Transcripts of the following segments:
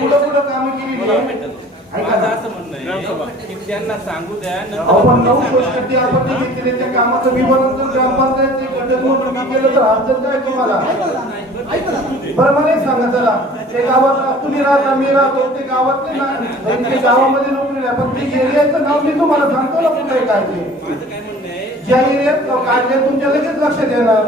कुठं कुठं कामं केली माझं असं म्हणणं आहे की त्यांना सांगू द्या आपण 9 वर्षाची आपण घेतलेल्या त्या कामाचं विवरण जर ग्रामपंचायत गटमूट केलं तर अडचण काय तुम्हाला? बरं मला एक सांगा चला ते गावात तुम्ही राहता मी राहतो ते गावातले ना ते गावामध्ये नोकरी नाही पण ते एरियाचं नाव मी तुम्हाला सांगतो ना कुठे काय ते ज्या एरियात काढले तुमच्या लगेच लक्षात येणार.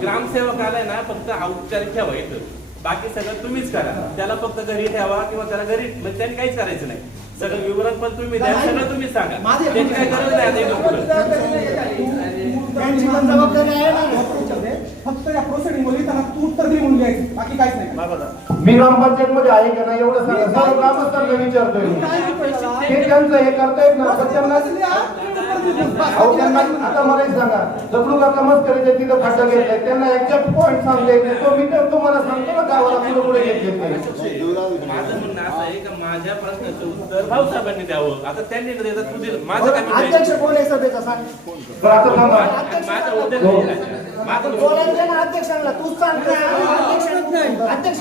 ग्रामसेवक आलाय ना फक्त औपचारिक ठेवा इथं बाकी सगळं तुम्हीच करा त्याला फक्त घरी ठेवा किंवा त्याला घरी म्हणजे त्यांनी काहीच करायचं नाही सगळं विवरण पण तुम्ही द्या सगळं तुम्हीच सांगा त्याची काही गरज नाही फक्त या प्रोसिडिंग मध्ये त्यांना तू उत्तर दे म्हणून द्यायचं बाकी काहीच नाही. मी ग्रामपंचायत मध्ये आहे का नाही एवढं सांगा सर्व ग्रामस्थांना विचारतोय हे त्यांचं हे करतायत ना पण त्यांना आता मला एक सांगा दगडू काका मस्करीचे तिथं खड्डा घेतलाय त्यांना एक्झॅक्ट पॉईंट सांगता येते तो मी तुम्हाला सांगतो ना गावाला पुढे पुढे घेतले. माझं म्हणणं असं आहे की माझ्या प्रश्नाचं उत्तर भाऊसाहेबांनी द्यावं आता त्यांनी देतात तुझे माझं काय अध्यक्ष कोण आहे सभेचा सांग. तर आता थांबा माझं उद्या बोलायला ना अध्यक्षांना तू सांग अध्यक्ष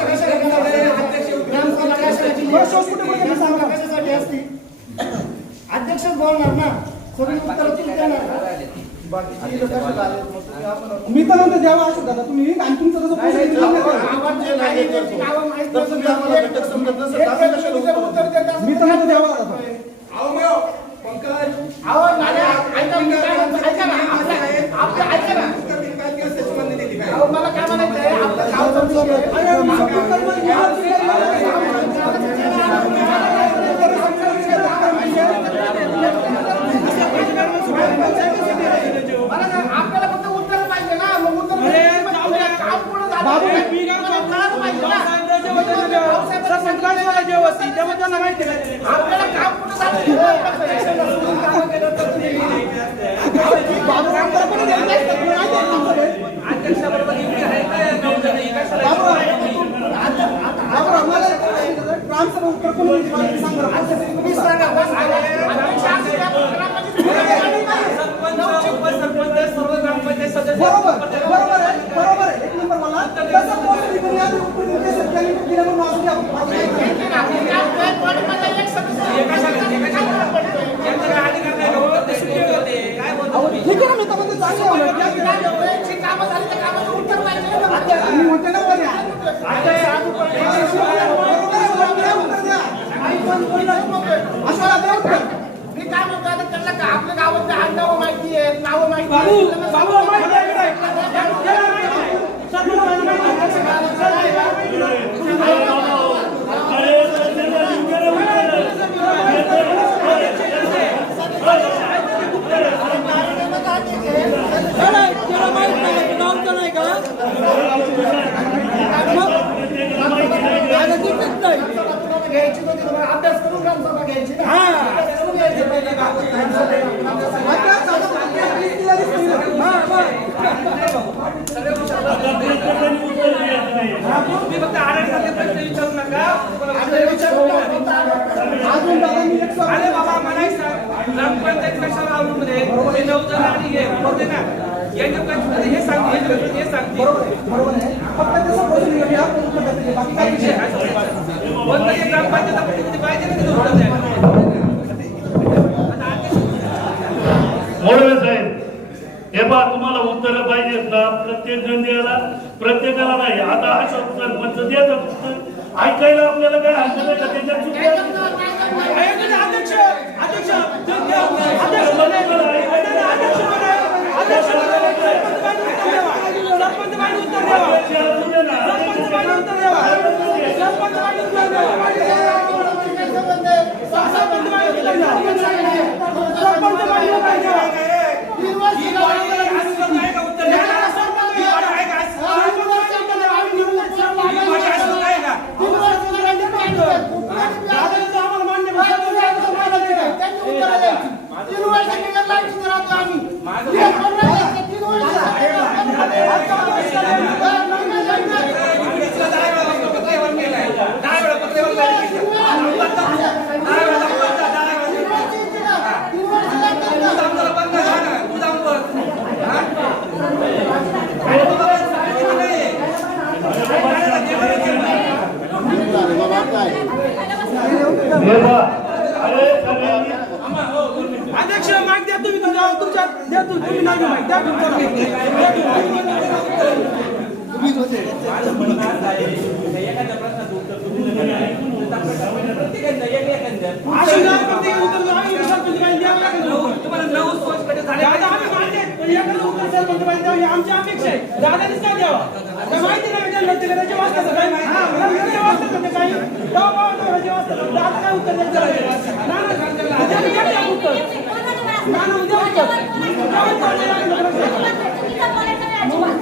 कशासाठी असती अध्यक्षच बोलणार ना सगळी उत्तर देणार. मी तर म्हणतो जेव्हा असं दादा तुम्ही आणि तुमचं जसं मी तर म्हणतो जेव्हा मला काय म्हणायचं आपल्याला फक्त उत्तर पाहिजे ना मग उत्तर आपल्या गावात नाव माहिती आहे नाव माहिती अभ्यास करून ग्रामसभा घ्यायची अरे बाबा म्हणायचं ग्रामपंचायत कशाला आवडून हे सांगते बरोबर आहे फक्त मोडवे साहेब हे बा तुम्हाला उत्तर पाहिजेत ना प्रत्येक जण द्यायला प्रत्येकाला नाही आता असं सरपंच देतात ऐकायला आपल्याला काय हरकत आहे का त्याच्यात हे बा, अरे सगळ्यांनी अध्यक्ष माहिती द्या तुम्ही तुमच्या द्या तुम्ही नाही माहिती द्या तुमच्या माझं म्हणणं असं आहे, एखाद्या प्रश्नाचं उत्तर तुम्ही जर नाही दिलं, तर प्रत्येकाचं एक द्या. अशी नाही प्रत्येक उत्तर आम्ही सरपंच बाई द्यावं लागेल तुम्हाला 9 स्पष्ट झाले दादा आम्ही मान्य आहे, पण एखादं उत्तर सरपंच बाई द्यावं ही आमची अपेक्षा आहे. दादानीच का द्यावं तर माहिती नाही त्यांना त्याच्या वाचताचं काय त्याच्या वाचताचं ते काही त्याच्या वाचताचं दादा काय उत्तर द्यायचं ना उद्या मी द्या उत्तर ना उद्या उत्तर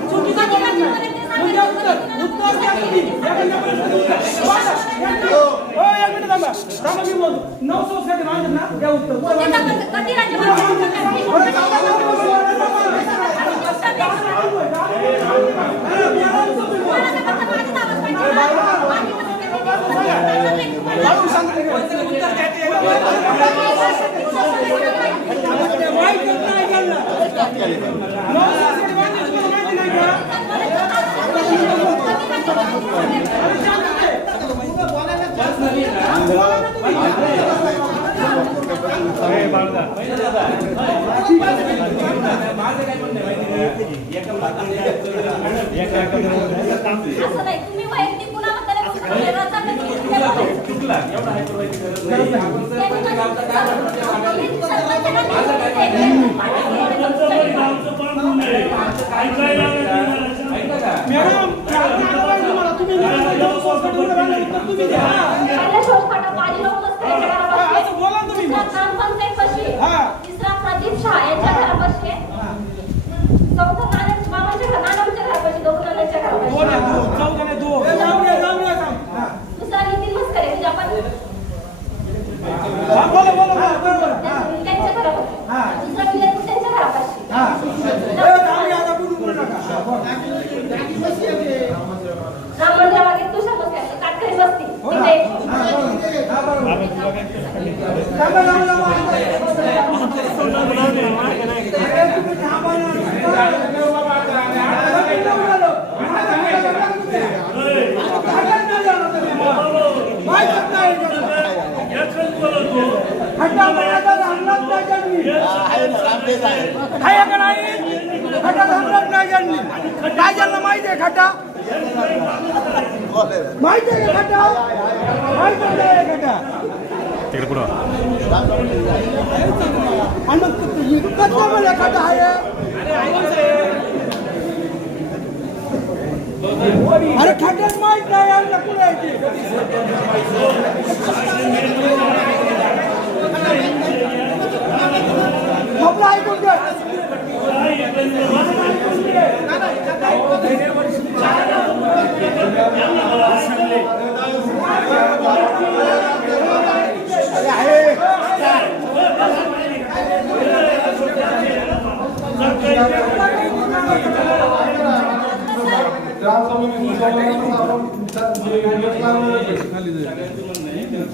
चुकीचं बोलायचं नाही. उद्या उत्तर द्या तुम्ही एखाद्या प्रश्नाचं उत्तर हो एक मिनिट थांबा मी बोलतो 9 सोसायटी मागतात ना द्या उत्तर माझं काय म्हणणं आहे माहिती आहे का? असं नाही तुम्ही वैयक्तिक गुन्हाबद्दल चुकला एवढा हायपर व्हायची गरज नाही. आपण सरपंच गावचा काय मॅडम तुम्ही बोला तुम्ही तिसरा प्रदीप शाह यांच्या घरापाशी चौथा मामाच्या नानाच्या घरापाशी दोघांच्या घरापाशी दुसरा नितीन मस्करे म्हणजे आपण त्यांच्या घरापाशी दुसरा विजय त्यांच्या घरापाशी राममंदिरा मागे तुषार मस्करे काटकरी बसती काय ज्यांना माहिती आहे खड्डा माहिती आहे का खड्डा माहिती आहे खड्डा तिकडे पुढं आणि मग कच्चा मला खड्डा आहे अरे खड्ड्यात माहित नाही यांना कुठे यायची आपलं ऐकून घ्या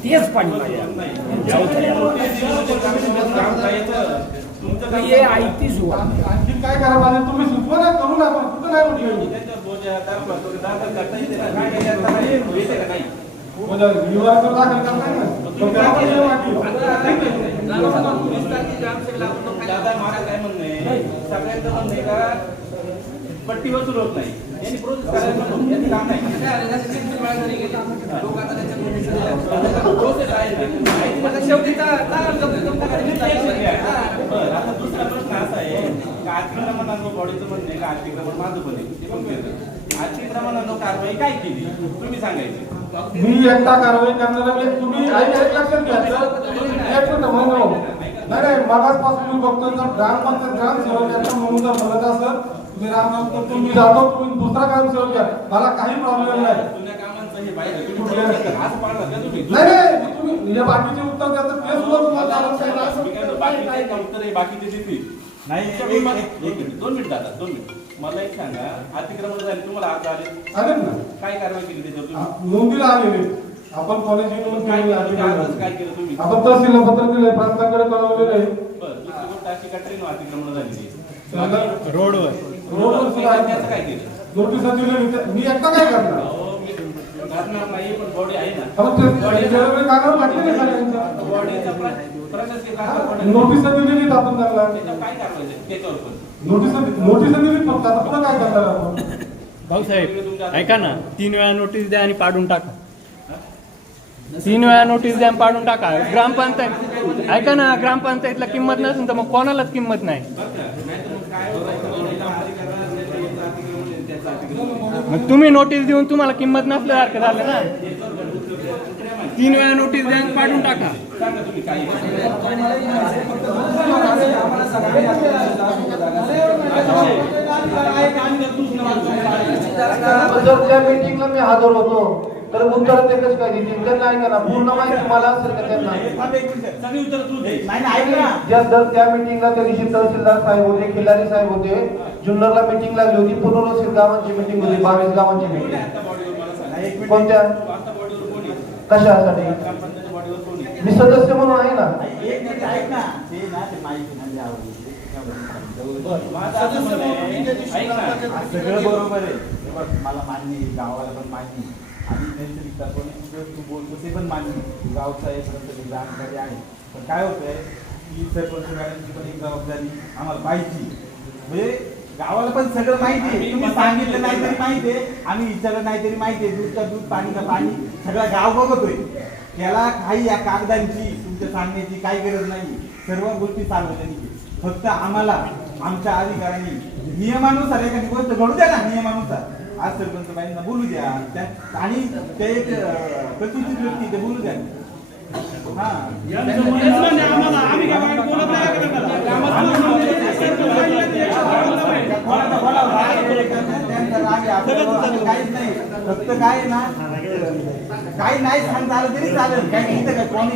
तेच पाणी आणखी काय करा पाहिजे तुम्ही सुचवा ना करू ना आपण कुठं नाही म्हटलं निवार तर दाखल करणार ना पण त्याला पण नाही वाटलं. दादा माझं काय म्हणणं आहे सगळ्यांचं म्हणणं आहे का पट्टी वसूल होत नाही यांनी प्रोसेस करायला नको यांनी काम नाही प्रोसेस आहे शेवटी आता दुसरा प्रश्न असा आहे का अतिक्रमणांनो बॉडीचं म्हणणं आहे का अतिक्रमण माझं पण आहे ते पण केलं अतिक्रमणांनो कारवाई काय केली तुम्ही सांगायची मी एकटा कारवाई करणार म्हणजे तुम्ही ऐक लक्षात घ्या नाही नाही मागासपासून मी बघतो जर ग्रामपंचायत ग्रामसेवक यांना म्हणून जर म्हणत असत तुम्ही रामनाथ तुम्ही जातो तुम्ही दुसरा ग्रामसेवक घ्या मला काही प्रॉब्लेम नाही जुन्या कामांचं हे पाहिजे तुम्ही आज पाळणार का तुम्ही नाही तुम्ही या बाकीचे उत्तर द्या तर ते सुद्धा तुम्हाला कारण काय नाही. मी काय म्हणतो, बाकीचे उत्तर आहे बाकीचे देतील नाही एक मिनिट 2 मिनिट दादा 2 मिनिट मला एक सांगा अतिक्रमण झाले तुम्हाला आज आले आले ना काय कारवाई केली त्याच्यावर तुम्ही नोंदीला आलेले आपण कॉलेज नोंद केलेली आहे. काय केलं तुम्ही आपण तहसीलला पत्र दिलंय प्रांतांकडे कळवलेलं आहे बरं दुसरी गोष्ट अशी का ट्रेन अतिक्रमण झाली रोडवर सुद्धा आहे. त्याचं काय केलं नोटिसा दिलेली मी एकटा काय करणार अहो, मी लागणार नाही पण बॉडी आहे ना अहो, ते कागद लागते ना सगळ्यांचं. बॉडीचा प्रशासकीय कारभार नोटीस दिलेली आपण त्याला त्याच्यावर काय करायचं त्याच्यावर पण नोटीस दिली फक्त आता पुन्हा काय करणार आपण भाऊसाहेब ऐका ना 3 वेळा नोटीस द्या आणि पाडून टाका 3 वेळा नोटीस द्या आणि पाडून टाका ग्रामपंचायत ऐका ना ग्रामपंचायतला किंमत नसेल तर मग कोणालाच किंमत नाही मग तुम्ही नोटीस देऊन तुम्हाला किंमत नसल्यासारखं झालं ना 3 वेळा नोटीस द्या आणि पाडून टाका जर त्या मीटिंगला मी हजर होतो तर उत्तर ते कसं काय देतील त्यांना ऐका ना पूर्ण माहिती मला असेल का त्यांना सगळी उत्तर तू दे जर त्या मीटिंगला त्या दिवशी तहसीलदार साहेब होते खिल्लारी साहेब होते जुन्नरला मीटिंग लागली होती पुनर्वसित गावांची मीटिंग होती 22 गावांची मीटिंग कोणत्या कशासाठी मी सदस्य म्हणून आहे ना सगळं बरोबर आहे मला मान्य आहे, गावाला पण मान्य आहे. आणि नैसर्गिकता पण तू बोलतो ते पण मान्य आहे. गावचा एक जबाबदारी आहे पण काय होतंय की सरपंच मॅडमची पण एक जबाबदारी आम्हाला पाहिजे म्हणजे गावाला पण सगळं माहिती आहे तुम्ही सांगितलं नाही तरी माहिती आहे आम्ही विचारलं नाही तरी माहिती आहे दूधचा दूध पाणीचा पाणी सगळं गाव बघतोय त्याला काही या कागदांची तुमच्या सांगण्याची काही गरज नाही सर्व गोष्टी सार्वजनिक आहे फक्त आम्हाला आमच्या अधिकाऱ्यांनी नियमानुसार एखादी गोष्ट घडू द्या ना नियमानुसार आज सरपंच बाईंना बोलू द्या आणि ते एक प्रतिष्ठित व्यक्ती ते बोलू द्या हा आम्ही काय बाहेर बोलत नाही काहीच नाही फक्त काय आहे ना काही नाही सांगता आलं तरी चालेल काही इथं काय कोणी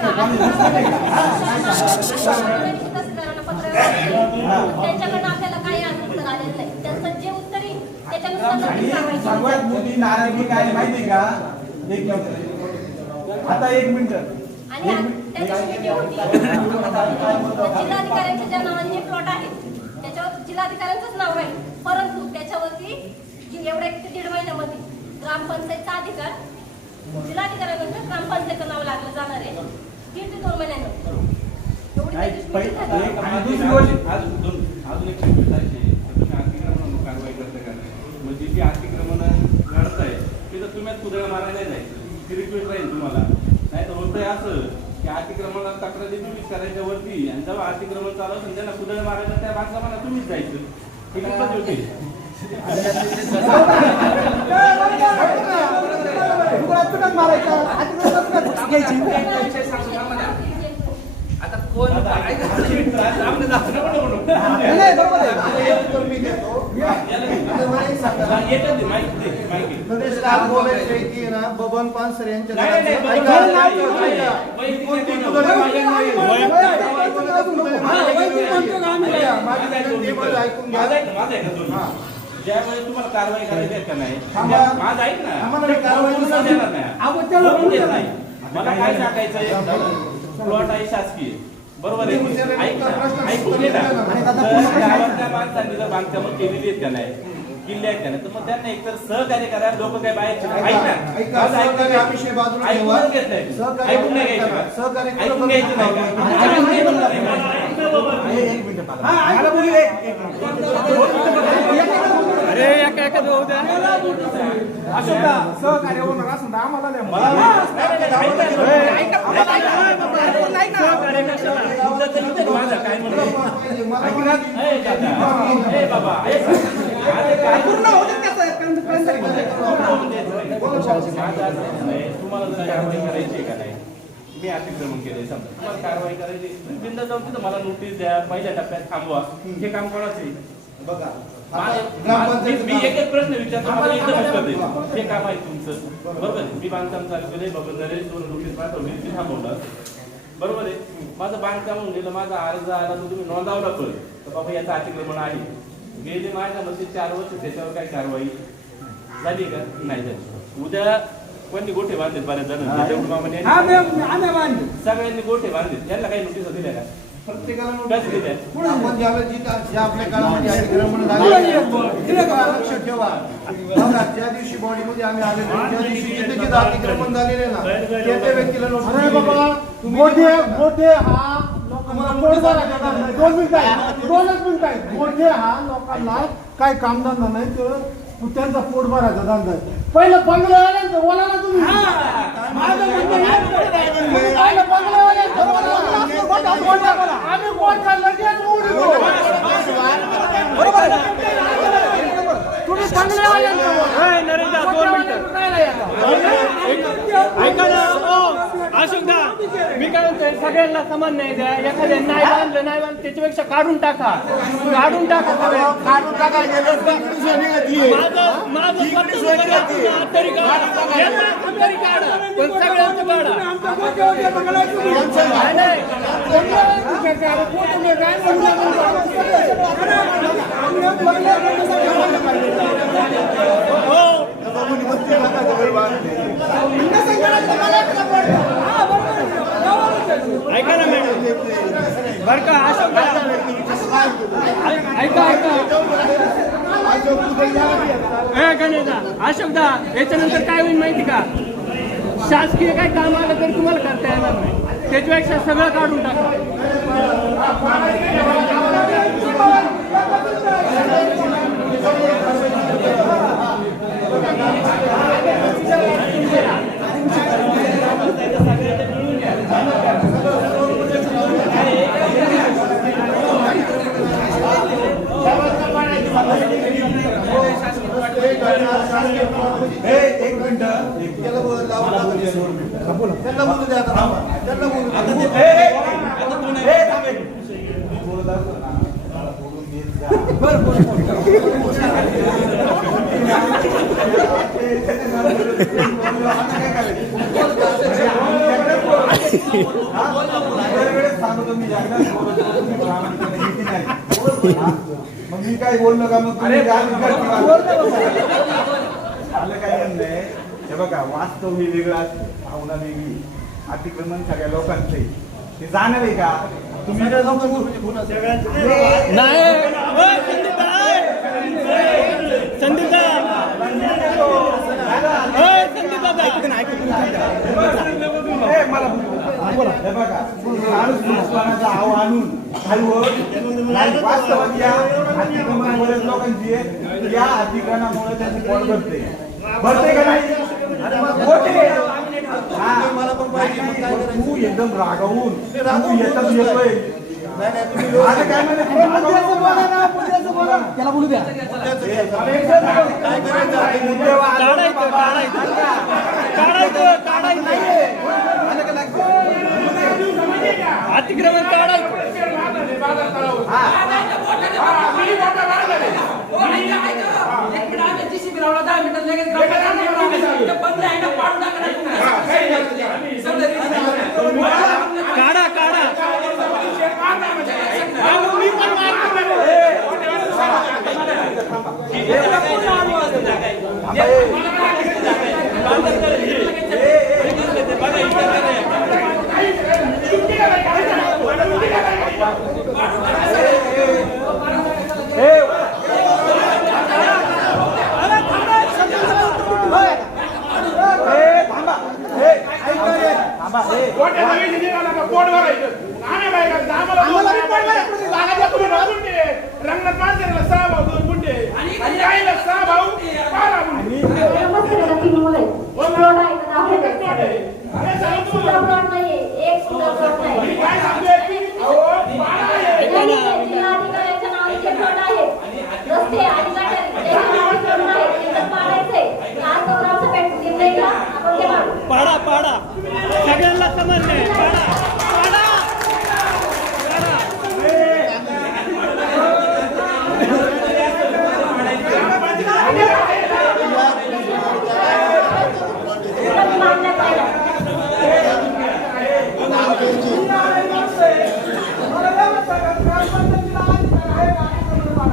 त्यांच्याकडनं आपल्याला काही उत्तर आलेलं नाही त्यांचं जे उत्तर येईल त्याच्यानुसार सर्वात मोठी नाराजगी काय माहिती का एक मिनिट आता 1 मिनिट आणि त्याची मीटिंग होती जिल्हाधिकाऱ्यांच्या ज्या नावाने जे प्लॉट आहे त्याच्यावर जिल्हाधिकाऱ्यांचंच नाव राहील परंतु त्याच्यावरती एवढ्या 1.5 महिन्यामध्ये ग्रामपंचायतचा अधिकार जिल्हाधिकाऱ्यांनंतर ग्रामपंचायतचं नाव लागलं जाणार आहे 1.5 ते 2 महिन्यानंतर अजून एक तुम्ही अतिक्रमण कारवाई करता का म्हणजे जी अतिक्रमण घडत आहे ते तर तुम्ही कुदळ मारायला नाही ती रिक्वेस्ट राहील तुम्हाला नाही तर होतंय असं की अतिक्रमणात तक्रारी तुम्हीच करायच्या वरती आणि जेव्हा अतिक्रमण चालू असेल त्यांना कुदळ मारायला त्या माणसाला तुम्हीच जायचं ही किंमत होती आता कोण बबन पानसरे यांच्या ज्यावेळेस तुम्हाला कारवाई करायची का नाही माझं ऐक ना मला काय सांगायचंय प्लॉट आहे शासकीय बरोबर आहे ऐकून घे ना गावातल्या माणसांनी जर बांधकामं केलेली आहेत का नाही किल्ले आहेत का नाही तर मग त्यांना एकतर सहकार्य करा लोक काय बाहेरचे ऐक ना ऐकून घेत नाही ऐकून नाही घ्यायचं का ऐकून घ्यायचं नाही अरे एका जाऊ द्या सहकार्य होणार असं आम्हाला माझं काय म्हणणं बाबा तुम्हाला जर कारवाई करायची का नाही मी अतिक्रमण केले समजा तुम्हाला कारवाई करायची बिंदा जाऊन तिथं मला नोटीस द्या पहिल्या टप्प्यात थांबवा हे काम कोणाचं बघा मी एक एक प्रश्न विचारतो मला एकदम उत्तर दे हे काम आहे तुमचं बरोबर मी बांधकाम चालू केले बघणारे 2 नोटीस पाठवली मी थांबवलं बरोबर आहे माझं बांधकाम होऊन गेलं माझा अर्ज आला तर तुम्ही नोंदावला पण तर बाबा याचं अतिक्रमण आहे गेले माझ्या मध्ये 4 वर्ष त्याच्यावर काय कारवाई झाली का नाही झाली उद्या कोणी गोठे बांधले बऱ्याच जण सगळ्यांनी गोठे बांधले त्यांना काही नोटीस दिल्या का प्रत्येकाला कशी दिली? नोटीस आपण ज्याला ज्या आपल्या काळामध्ये अतिक्रमण झाले लक्ष ठेवा. बघा, ज्या दिवशी बॉडीमध्ये आम्ही आलेलो त्या दिवशी जिथे जिथे अतिक्रमण झालेले ना त्या व्यक्तीला नोटीस अरे दिली. बाबा तुम्ही मोठे हा लोकांना दोनच मिनिट आहे. मोठे हा लोकांना काय कामधंदा नाही तर त्यांचा पोट भरायचा धंदा आहे. पहिलं बंगल्यावाल्यांचं बोला ना तुम्ही. माझं म्हणणं हे, पहिलं बंगल्यावाल्यांचं बोला ना. आम्ही कोर्टात लगेच उडीतो. बरोबर आहे. तुम्ही बंगल्यावाल्यांचं बोला. ए, नरेंद्र, 2 मिनिटं. काय नाही आता. ऐका ना, अशोकदा, मी काय म्हणतोय, सगळ्यांना समान नाही द्या. एखाद्या नाही बांधलं त्याच्यापेक्षा काढून टाका सगळ्या. माझं स्वतःचं करा, तरी काढा. यांना तरी काढा, पण सगळ्यांचं काढा. आमचा गोष्ट बंगला नाही. ऐका ना मॅडम, बर का अशोक, ऐका गणेशदा, अशोकदा, याच्यानंतर काय होईल माहिती का? शासकीय काय काम आलं तरी तुम्हाला करता येणार नाही. त्याच्यापेक्षा सगळं काढून टाका. एक मिनिट त्याला त्यांना बोलू द्या आता. थांबा. त्यांना बोलू द्या. मग मी काय बोललो का? मग तुम्ही आलं काय म्हणलंय? हे बघा, वास्तव हे वेगळं असतं, भावना वेगळी. अतिक्रमण सगळ्या लोकांचं आहे, ते जाणार आहे का? तुम्ही नाही, संदीप हे बघा, माणूस नुकसानाचा आव आणून वास्तवात या अतिक्रमण बरेच लोकांची आहे. या अतिक्रमणामुळे त्यांची पोट भरते का नाही? मला पण पाहिजे. तू एकदम रागावून तू येतोय. माझं काय म्हणणं, त्याला बोलू द्या. अतिक्रमण काढायचं. काढा काढा. रंगनाथ माणसाला 6 भाऊ 2 गुंडे आणि आईला 6 भाऊ 12 गुंडे. काय सांगतोय की अहो 12 आहे. जिल्हाधिकाऱ्यांच्या नावाचे प्लॉट आहेत. रस्ते आणि गटारी त्याच्या नावाचे प्लॉट आहेत. तिथं पाडायचंय. आज प्रोग्रामचा निर्णय घ्या. आपण ते मांडू. पाडा पाडा, सगळ्यांना समजले. पाडा पाडा.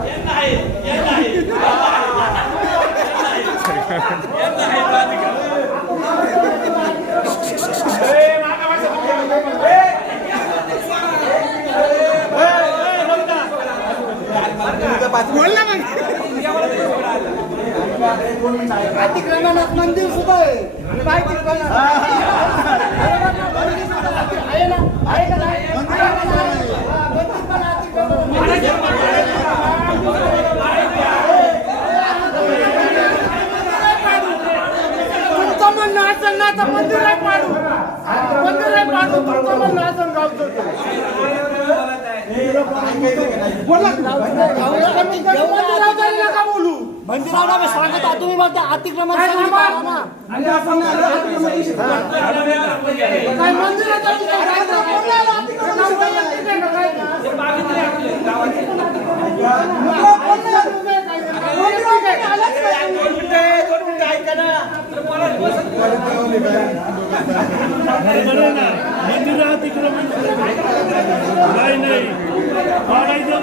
यांना आहे अतिक्रमणात मंदिर सुद्धा आहे माहिती आहे का? आहे ना? आहे का नाही? हा, मंदिर पण तुमचं म्हणणं असेल ना तर मंदिर आहे पाडू, मंदिर आहे पाडू, तुमचं म्हणणं असेल गावचं बोलू मंदिराला सांगत आहात तुम्ही बोलता अतिक्रमण काय स्थळी बाबा? करा ना. काय मंदिराचा विषय काय तर बोलला, अतिक्रमण स्थळी आहे का काय? बरोबर आहे ना मंदिर अतिक्रमण नाही पाडायचं